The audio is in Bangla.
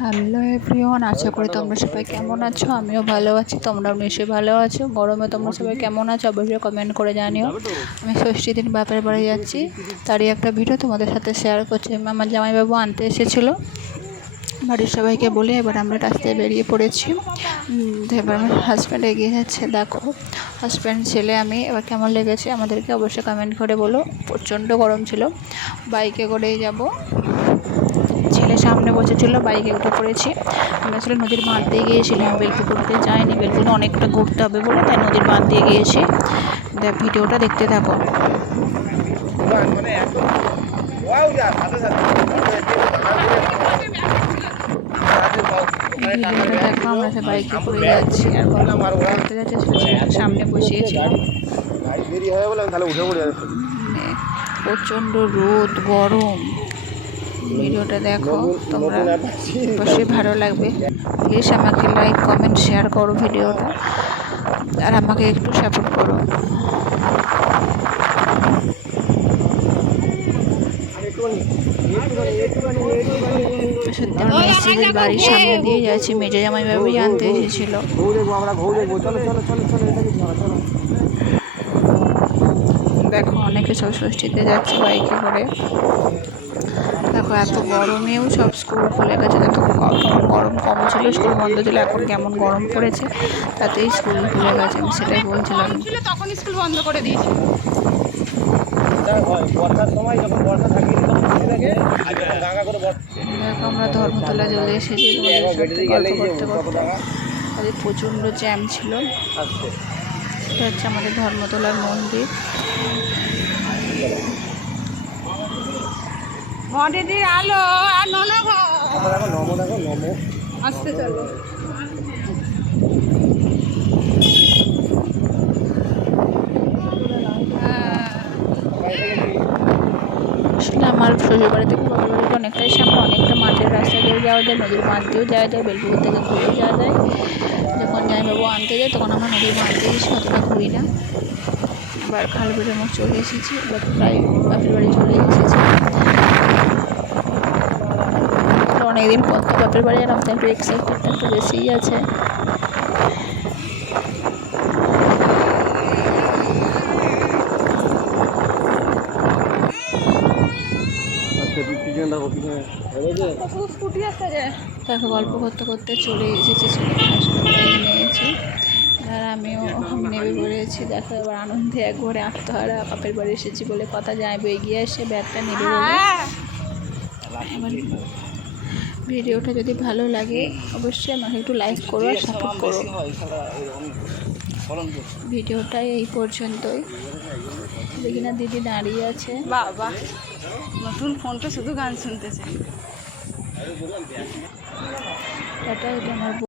হ্যালো এভরিওয়ান, আশা করি তোমরা সবাই কেমন আছো? আমিও ভালো আছি, তোমরাও নিশ্চয়ই ভালো আছো। গরমে তোমরা সবাই কেমন আছো? অবশ্যই কমেন্ট করে জানিও। আমি ষষ্ঠী দিন বাপের বাড়ি যাচ্ছি। তারই একটা ভিডিও তোমাদের সাথে শেয়ার করছি। আমার জামাইবাবু আনতে এসেছিল। বাড়ির সবাইকে বলে এবার আমরা রাস্তায় বেরিয়ে পড়েছি। এবার আমার হাজব্যান্ড এগিয়ে যাচ্ছে। দেখো হাজব্যান্ড ছেলে আমি। এবার কেমন লেগেছে আমাদেরকে অবশ্যই কমেন্ট করে বলো। প্রচণ্ড গরম ছিল। বাইকে করেই যাব। ছেলে সামনে বসেছিল বাইকে উঠে পড়েছি। আমরা আসলে নদীর বাঁধ দিয়ে গিয়েছিলাম বেলপুকুরতে যাইনি। বেলপুকুরে অনেকটা ঘুরতে হবে বলে তাই নদীর বাঁধ দিয়ে গিয়েছি। ভিডিওটা দেখতে থাকো। ভিডিওটা দেখো আমরা বাইকে করে যাচ্ছি। আর গল্প করতে যাচ্ছে সামনে প্রচণ্ড রোদ গরম। ভিডিওটা দেখো তোমরা অবশ্যই ভালো লাগবে। প্লিজ আমাকে লাইক কমেন্ট শেয়ার করো ভিডিওটা। আর আমাকে একটু সাপোর্ট করো। সত্যি আমরা বাড়ির সামনে দিয়ে যাচ্ছি। মেজে জামাই বাবুই আনতে এসেছিল চলো চলো চলো চলো চলো। দেখো অনেকে সব ষষ্ঠীতে যাচ্ছে বাইকে করে। দেখো এত গরমেও সব স্কুল খুলে গেছে। যত তখন গরম কম ছিল? স্কুল বন্ধ ছিল এখন কেমন গরম পড়েছে? তাতেই স্কুল খুলে গেছে আমি সেটাই বলছিলাম। ছিল তখন স্কুল বন্ধ করে বর্ষা দেখো আমরা ধর্মতলা চলে এসেছি গল্প করতে করতে প্রচণ্ড জ্যাম ছিল। এটা হচ্ছে আমাদের ধর্মতলার মন্দির। দিদির আলো আর নমো। আসতে চলো আসলে আমার শ্বশুরবাড়ি থেকে বাবার বাড়িতে অনেকটাই সামনে অনেকটা মাঠের রাস্তা দিয়েও যাওয়া যায়, নদীর বাঁধ দিয়েও যাওয়া যায়, বেলপুকুর থেকে ঘুরেও যাওয়া যায়। যখন যাই জামাইবাবু আনতে যায়, তখন আমরা নদীর বাঁধ দিয়ে এসে অতটা ঘুরি না। আবার খালবিড়ের মুখ চলে এসেছি, এবার প্রায় বাপের বাড়ি চলে এসেছি। অনেকদিন পর তো বাপের বাড়ি আর তো একটু এক্সাইটমেন্টটা একটু বেশিই আছে। দেখো, গল্প করতে করতে চলে এসেছে নিয়েছি আর আমিও নেমে পড়েছি, দেখো, এবার আনন্দে একবারে আত্মহারা, বাপের বাড়ি এসেছি বলে কথা যাইবো এগিয়ে এসে ব্যাগটা নেবে ভিডিওটা যদি ভালো লাগে, অবশ্যই আমাকে একটু লাইক করো আর সাপোর্ট করো। ভিডিওটা এই পর্যন্তই। দেখি না দিদি দাঁড়িয়ে আছে। বাবা নতুন ফোনটা শুধু গান শুনতেছে। এটা এটা আমার